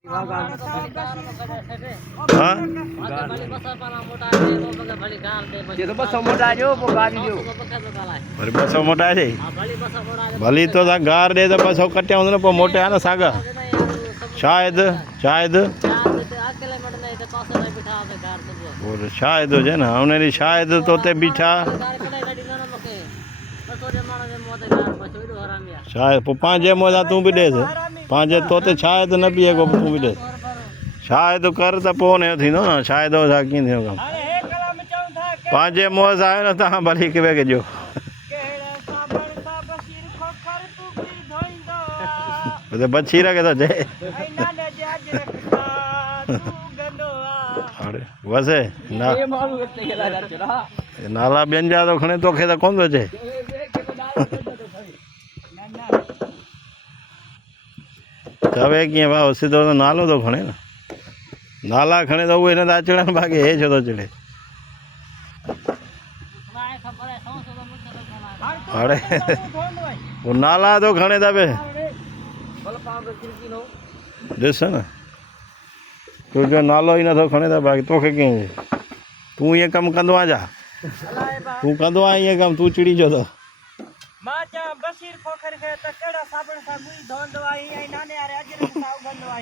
हाँ ये तो बस मोटा जो वो गाड़ी जो वरी 200 मोटा है भली तो ता गार दे तो 200 कट्या होंदे न पो मोटे आ न सागा शायद शायद और शायद हो जे ना उन्हें शायद तो ते बीठा शायद पो पांजे मोजा तू भी दे पांजे तो ते शायद न पिए को तू भी दे शायद कर त पो ने थींदो न शायद हो जा की थींदो कम पांजे मोज आयो न ता भली के के जो तो बची रखे तो जे अरे वसे ना नाला बेन जा तो खणे तो खे तो कौन तो जे तवे किए भाव सीधो तो नालो तो खणे ना नाला खणे तो वो इने अचण भागे हे छो तो चढ़े अरे वो नाला तो खणे दबे ॾिस न तुंहिंजो नालो ई नथो खणे त बाक़ी तोखे कीअं तूं ईअं कमु कंदो आहे छा तूं कंदो आहे ईअं कमु तूं चिड़ी छो थो मां चवां बशीर खोखर खे त कहिड़ा साबुण सां मुंहुं धोईंदो आहे ऐं नाने वारे अजर सां उगंदो आहे।